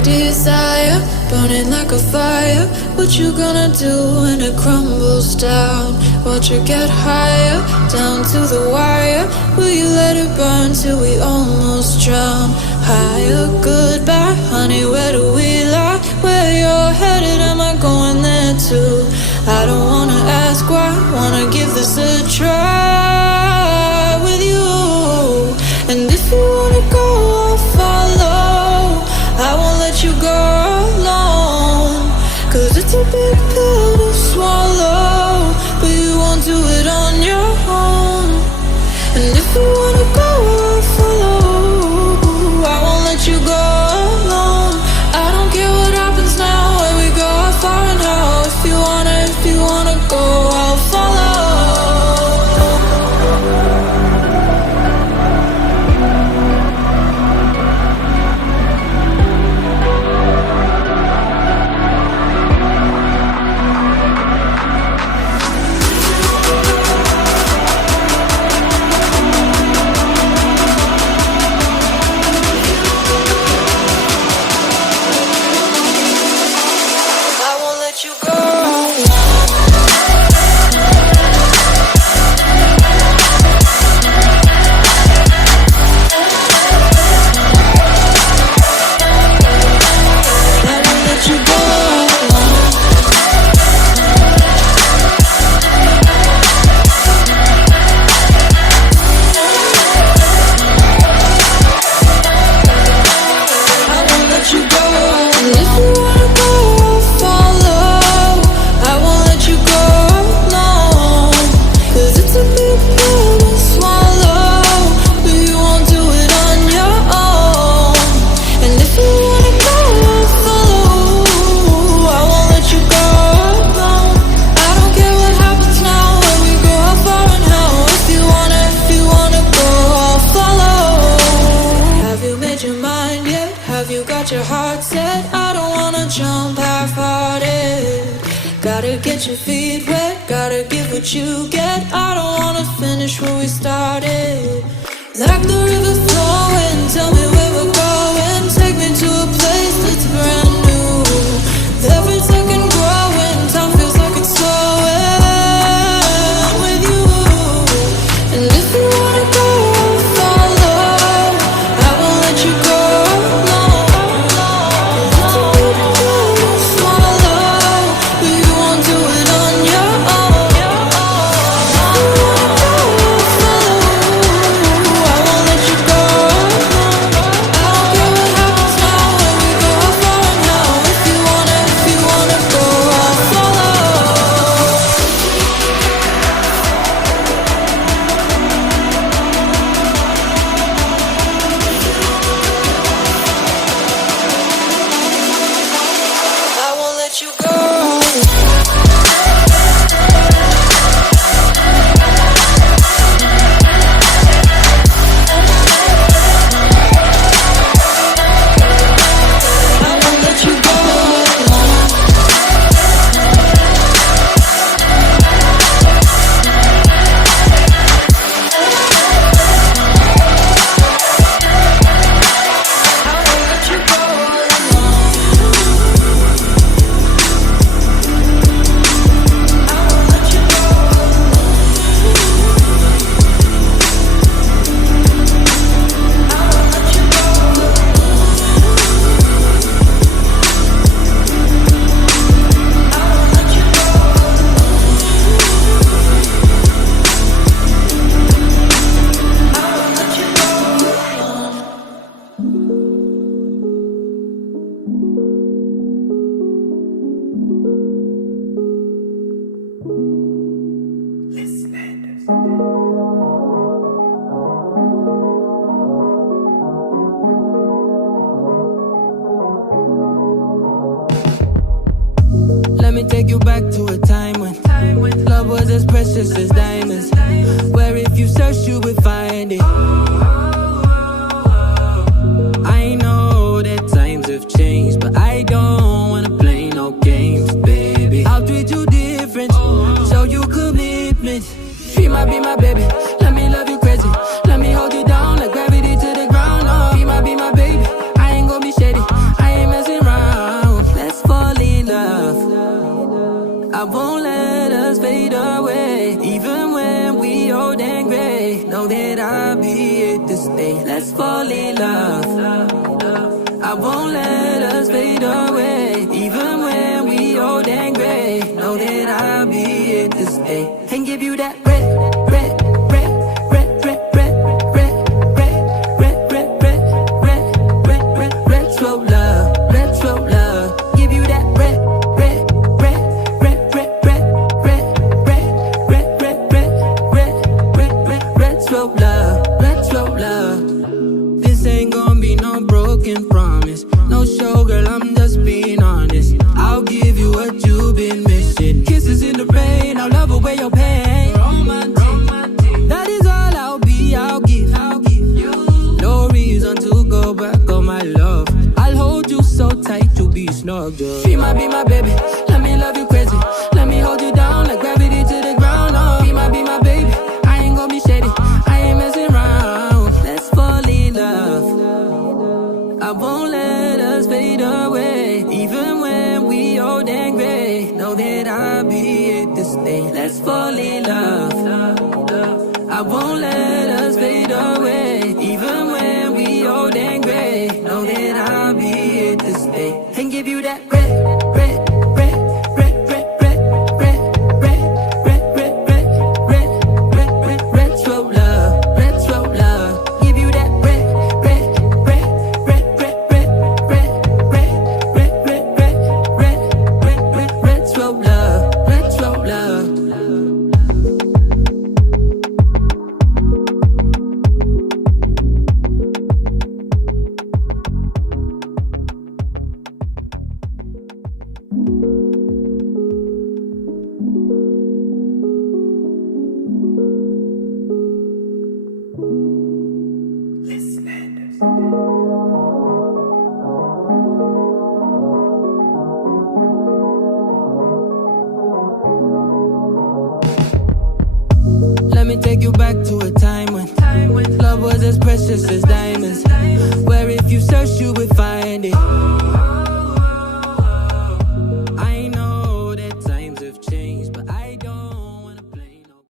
desire, burning like a fire. What you gonna do when it crumbles down? Watch it get higher, down to the wire. Will you let it burn till we almost drown? Higher, goodbye, honey, where do we lie? Where you're headed, am I going there too? I don't wanna ask why, wanna give this a try with you. And if you wanna go, I'll follow. I won't let you go alone, 'cause it's a big pill to swallow, but you won't do it on your own. And if you wanna go, I'll follow. I won't let you go alone. I don't care what happens now, where we go, how far and how. If you wanna go, I'll follow. Your feet wet, gotta give what you get. I don't wanna finish where we started. Like the river flowing, tell me where we're going. Take me to a place that's brand new. Every second growing, time feels like it's slowing with you. And if you wanna go, I'll follow. I won't let you go alone. It's a big pill to swallow, but you won't do it on your own. If you wanna go, I'll follow. I won't let you go alone. I don't care what happens now, where we go, how far and how. If you wanna go, I'll follow. I won't let you go. Let me take you back to a time when love was as precious as diamonds, where if you search you would find it. I know that times have changed, but I don't wanna play no games, baby. I'll treat you different, show you commitment. She might be my baby, let me love you crazy. Let me hold you down like gravity to the ground. Oh, be my baby, I ain't gonna be shady, I ain't messing falling love. I won't let us fade away, even when we old and gray. Know that I'll be here to stay and give you that red, red, red, red, red, red, red, red, red, red, red, red, red, red, retro love, retro love. Give you that red, red, red, red, red, red, red, red, red, red, red, red, red, red, retro love, retro love. This ain't gonna be no broken promise. No show, girl, I'm just being honest. I'll give you what you've been missing. Kisses in the rain, I'll love away your pain. Romantic, that is all I'll be, I'll give you. No reason to go back on my love. I'll hold you so tight, you'll be snug, girl. She might be my baby, let me love you crazy. Let me hold you down like gravity to the ground. Oh, be my baby, I ain't gonna be shady, I ain't messing around. Let's fall in love. I won't let us fade away, even when we old and gray. Know that I'll be here to stay. Let's fall in love. I won't let us fade away, even when we old and gray. Know that I'll be here to stay and give you that red, red, red, red, red, red, red, red, red, red, red, red, red, retro love, retro love. Give you that red, red, red, red, red, red, red, red, red, red, red, red, red, retro love, retro love. Let me take you back to a time when love was as precious as diamonds.